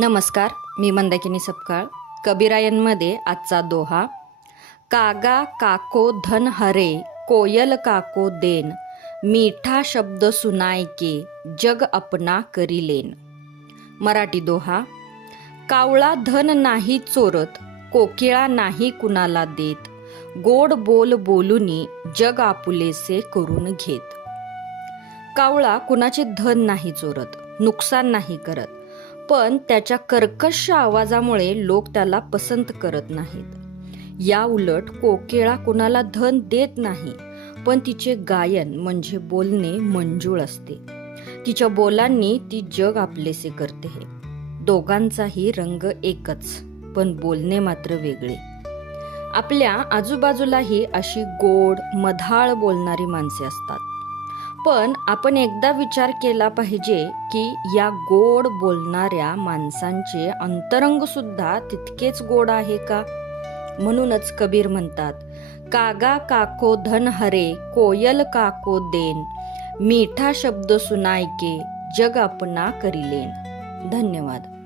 नमस्कार, मी मंदाकिनी सपकाळ. कबीरायनमध्ये आजचा दोहा. कागा काको धन हरे, कोयल काको देन, मीठा शब्द सुनाय के, जग अपना करी लेन. मराठी दोहा. कावळा धन नाही चोरत, कोकिळा नाही कुणाला देत, गोड बोल बोलुनी जग आपुलेसे करून घेत. कावळा कुणाचे धन नाही चोरत, नुकसान नाही करत, पण त्याच्या कर्कश आवाजामुळे लोक त्याला पसंत करत नाहीत. या उलट कोकिळा कुणाला धन देत नाही, पण तिचे गायन म्हणजे बोलणे मंजूळ असते. तिच्या बोलांनी ती जग आपलेसे करते. दोघांचाही रंग एकच, पण बोलणे मात्र वेगळे. आपल्या आजूबाजूलाही अशी गोड मधाळ बोलणारी माणसे असतात, पण आपण एकदा विचार केला पाहिजे की या गोड बोलणाऱ्या माणसांचे अंतरंग सुद्धा तितकेच गोड आहे का? म्हणूनच कबीर म्हणतात, कागा काको धन हरे, कोयल काको देन, मीठा शब्द सुनाय के, जग अपना करी लेन. धन्यवाद.